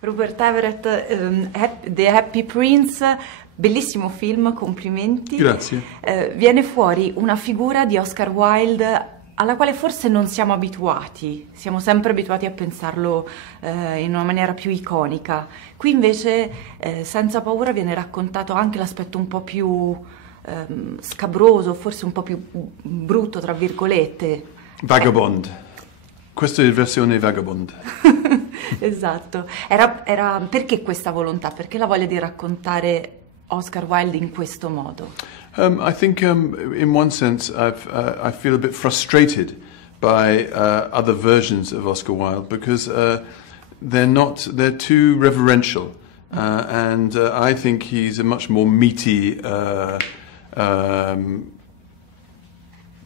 Rupert Everett, The Happy Prince, bellissimo film, complimenti. Grazie. Viene fuori una figura di Oscar Wilde alla quale forse non siamo abituati, siamo sempre abituati a pensarlo in una maniera più iconica. Qui invece, senza paura, viene raccontato anche l'aspetto un po' più scabroso, forse un po' più brutto, tra virgolette. Vagabond. Questa è la versione Vagabond. Esatto. Era perché questa volontà? Perché la voglia di raccontare Oscar Wilde in questo modo? I think, in one sense, I feel a bit frustrated by other versions of Oscar Wilde because they're too reverential, and I think he's a much more meaty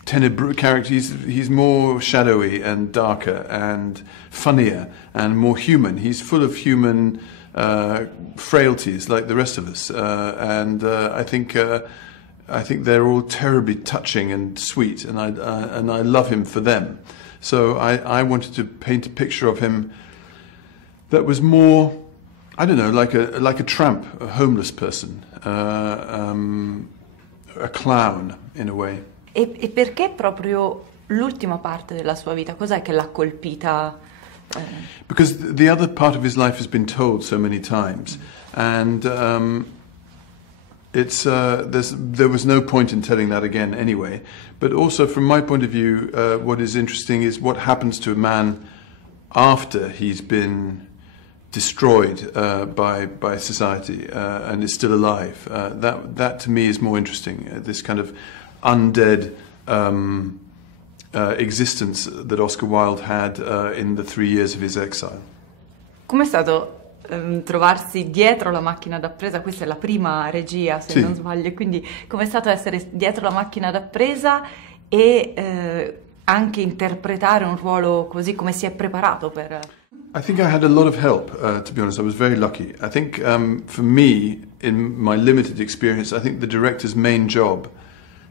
character. He's more shadowy and darker and funnier and more human. He's full of human frailties like the rest of us, and I think they're all terribly touching and sweet, and I love him for them. So I wanted to paint a picture of him that was more, I don't know, like a tramp, a homeless person, a clown in a way. E perché proprio l'ultima parte della sua vita? Cos'è che l'ha colpita? Because the other part of his life has been told so many times, and there was no point in telling that again anyway. But also, from my point of view, what is interesting is what happens to a man after he's been destroyed by society and is still alive. That to me is more interesting. This kind of undead existence that Oscar Wilde had in the 3 years of his exile. Com'è stato trovarsi dietro la macchina da presa? Questa è la prima regia, se non sbaglio, quindi com'è stato essere dietro la macchina da presa e anche interpretare un ruolo così, come si è preparato per... I think I had a lot of help, to be honest. I was very lucky. I think for me, in my limited experience, I think the director's main job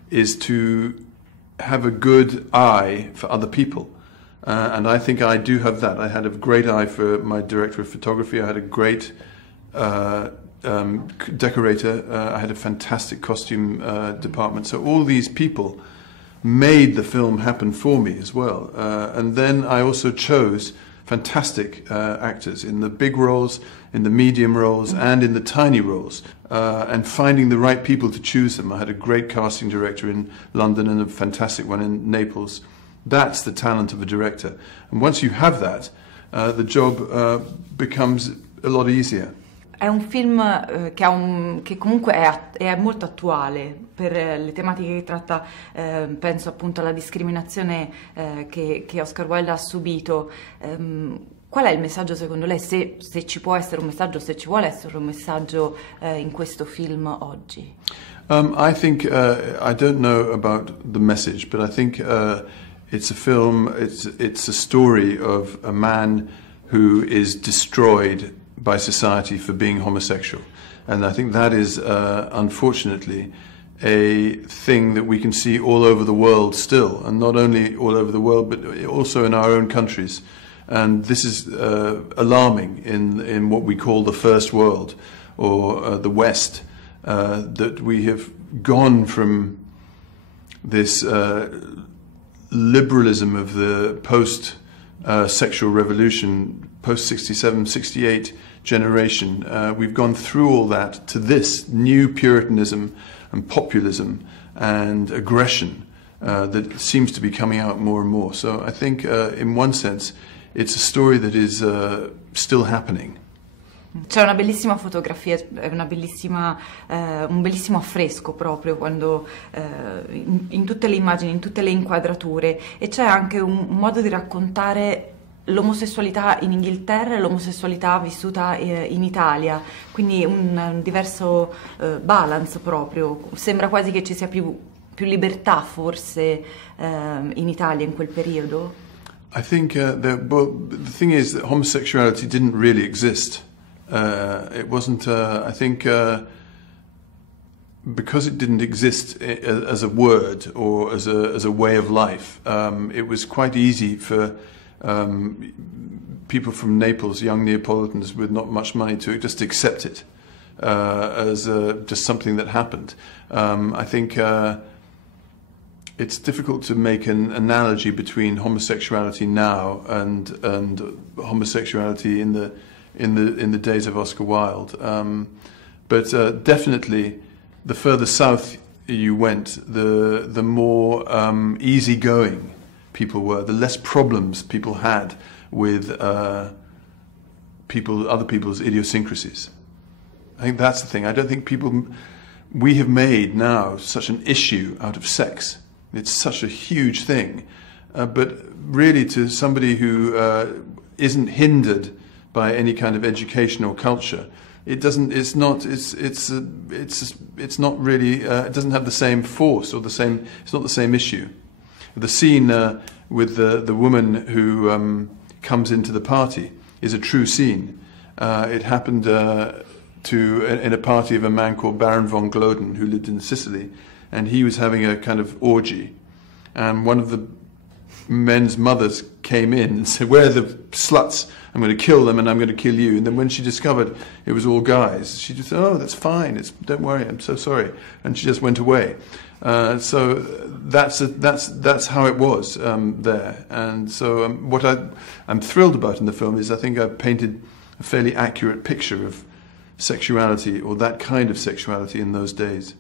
is to have a good eye for other people. And I think I do have that. I had a great eye for my director of photography. I had a great decorator. I had a fantastic costume department. So all these people made the film happen for me as well. And then I also chose fantastic actors in the big roles, in the medium roles, and in the tiny roles. And finding the right people to choose them. I had a great casting director in London and a fantastic one in Naples. That's the talent of a director. And once you have that, the job becomes a lot easier. È un film che comunque è molto attuale per le tematiche che tratta, penso appunto alla discriminazione che Oscar Wilde ha subito. Qual è il messaggio secondo lei, se ci può essere un messaggio, se ci vuole essere un messaggio in questo film oggi? I think, I don't know about the message, but I think it's a film, it's a story of a man who is destroyed by society for being homosexual. And I think that is, unfortunately, a thing that we can see all over the world still, and not only all over the world, but also in our own countries. And this is alarming in what we call the first world, or the West, that we have gone from this liberalism of the post-sexual revolution, post-67, 68 generation. We've gone through all that to this new Puritanism and populism and aggression that seems to be coming out more and more. So I think, in one sense, it's a story that is still happening. C'è una bellissima fotografia, un bellissimo affresco proprio quando in tutte le immagini, in tutte le inquadrature, e c'è anche un modo di raccontare l'omosessualità in Inghilterra e l'omosessualità vissuta in Italia, quindi un diverso balance proprio. Sembra quasi che ci sia più libertà forse in Italia in quel periodo. I think the thing is that homosexuality didn't really exist. It wasn't, I think, because it didn't exist as a word or as a way of life, it was quite easy for people from Naples, young Neapolitans with not much money, to just accept it as just something that happened. I think it's difficult to make an analogy between homosexuality now and homosexuality in the days of Oscar Wilde. But definitely, the further south you went, the more easygoing people were, the less problems people had with other people's idiosyncrasies. I think that's the thing. I don't think we have made now such an issue out of sex. It's such a huge thing. But really, to somebody who isn't hindered by any kind of education or culture, it doesn't have the same force, or it's not the same issue. The scene with the woman who comes into the party is a true scene. It happened in a party of a man called Baron von Gloden, who lived in Sicily, and he was having a kind of orgy, and one of the men's mothers came in and said, "Where are the sluts? I'm going to kill them, and I'm going to kill you." And then when she discovered it was all guys, she just said, "Oh, that's fine. Don't worry. I'm so sorry." And she just went away. So that's how it was there. And so what I'm thrilled about in the film is I think I've painted a fairly accurate picture of sexuality, or that kind of sexuality, in those days.